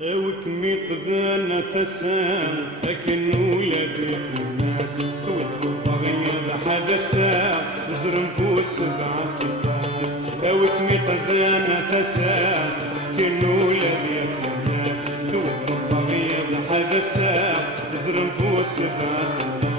وكمي قذانا ثسان لكن ولادي في الناس والبغية حدثا زرم فوس سبع سباس وكمي قذانا ثسان لكن ولادي في الناس والبغية حدثا زرم فوس سبع سباس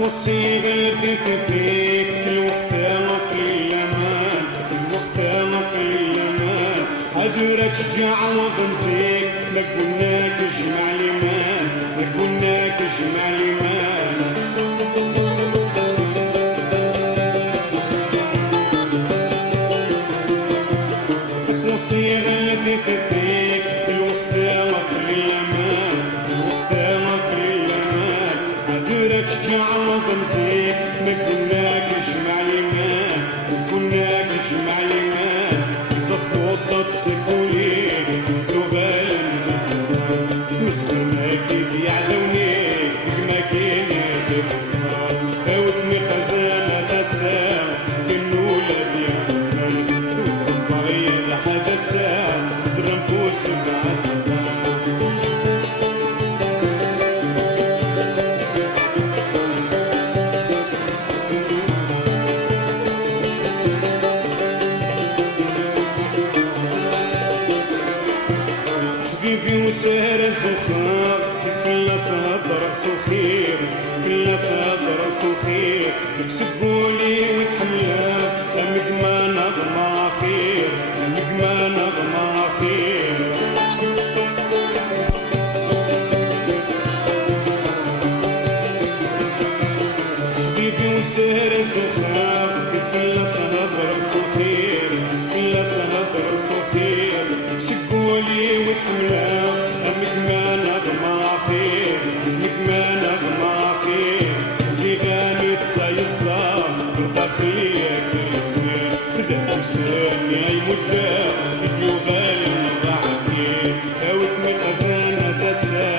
وصي قلبي فيك الوقت ثامك للأمان الوقت ثامك للأمان عذرك شجاع وغمزيك ما قلناك اجمع الإيمان ما قلناك اجمع الإيمان وصي قلبي فيك الوقت ثامك للأمان الوقت ثامك للأمان عذرك شجاع وغمزيك ما قلناك اجمع الإيمان ما قلناك اجمع الإيمان تفوض تسكولي تغال المسلم مسكر ما كيد يعلوني ما كيني بمسار وكمي قذانا تسام كنو لدي الناس والبغية حدثا زرم فوس بعسلام حبيبي وسهر الزخار في صدر رأس الخير في صدر رأس الخير يكسبولي ويتحملها مقما نظمة خير مقما نظمة خير حبيبي وسهر الزخار في صدر رأس الخير في صدر رأس الخير يكسبولي ويتحملها مقما نظمة خير مقما نظمة خير زيغاني تسايسلا داخليك الخير ذا وساني اي مدة فيديو غالي ضعفي وكمي قذانا تسا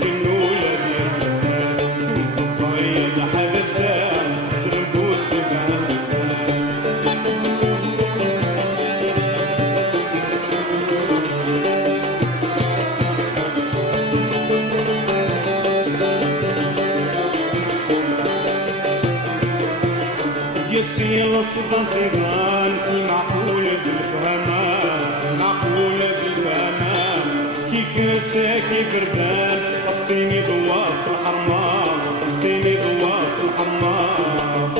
كنو لدي الناس والبغية حدثا زرم بوس بعسلام يسيل صدا صيغان المعقولة بالفهمان معقولة بالفهمان كيف ساكي بردان اسقيني ضواص الحرمان اسقيني ضواص الحرمان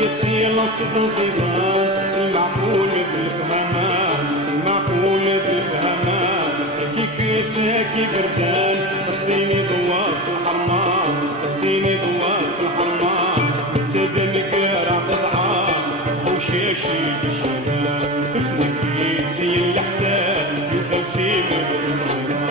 يسيل صدا صيغان المعقولة بالفهمان المعقولة بالفهمان كيف ساكي بردان اسقيني ضواص الحرمان اسقيني ضواص الحرمان تسدمك راه تضعان وشاشي تشرب فنكيسي الحساب يبقى سيب الصغير